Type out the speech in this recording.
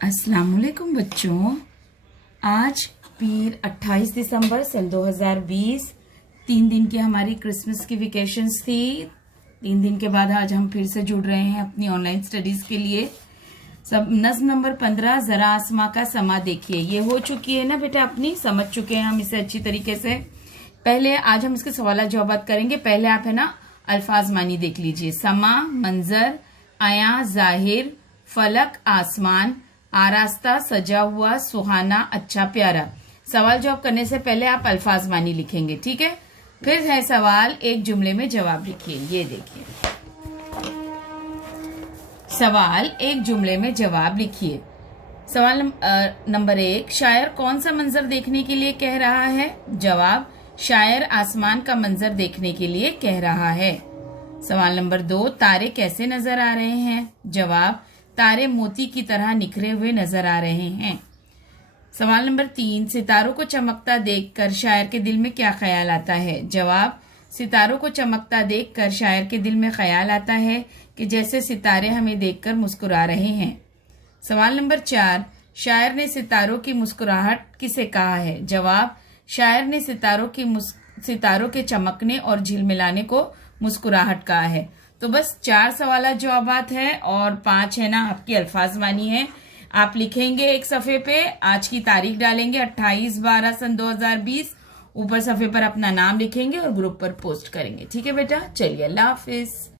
अस्सलाम वालेकुम बच्चों। आज पीर 28 दिसंबर सन 2020 3 दिन की हमारी क्रिसमस की वेकेशंस थी। 3 दिन के बाद आज हम फिर से जुड़ रहे हैं अपनी ऑनलाइन स्टडीज के लिए। सब नज्म नंबर 15 जरा आसमां का समा देखिए, ये हो चुकी है ना बेटा, अपनी समझ चुके हैं हम इसे अच्छी तरीके से। पहले आज हम इसके सवाल जवाब करेंगे। पहले आप है ना अल्फाज मानी देख लीजिए। समा मंजर, आया जाहिर, फलक आसमान, आरास्ता सजा हुआ, सुहाना अच्छा प्यारा। सवाल जवाब करने से पहले आप अल्फाज मानी लिखेंगे, ठीक है। फिर है सवाल, एक जुमले में जवाब लिखिए। ये देखिए सवाल, एक जुमले में जवाब लिखिए। सवाल नंबर 1, शायर कौन सा मंजर देखने के लिए कह रहा है? जवाब, शायर आसमान का मंजर देखने के लिए कह रहा है। सवाल नंबर 2, तारे कैसे नजर आ रहे हैं? जवाब, तारे मोती की तरह निखरे हुए नजर आ रहे हैं। सवाल नंबर 3, सितारों को चमकता देखकर शायर के दिल में क्या ख्याल आता है? जवाब, सितारों को चमकता देखकर शायर के दिल में ख्याल आता है कि जैसे सितारे हमें देखकर मुस्कुरा रहे हैं। सवाल नंबर 4, शायर ने सितारों की मुस्कुराहट किसे कहा है? जवाब, शायर ने सितारों के चमकने और झिलमिलाने को मुस्कुराहट कहा है। तो बस 4 सवाल जवाबात है और 5 है ना आपकी अल्फाजवानी है। आप लिखेंगे एक सफ़े पे, आज की तारीख डालेंगे 28/12 सन 2020। ऊपर सफ़े पर अपना नाम लिखेंगे और ग्रुप पर पोस्ट करेंगे, ठीक है बेटा। चलिए, अल्लाह हाफिज।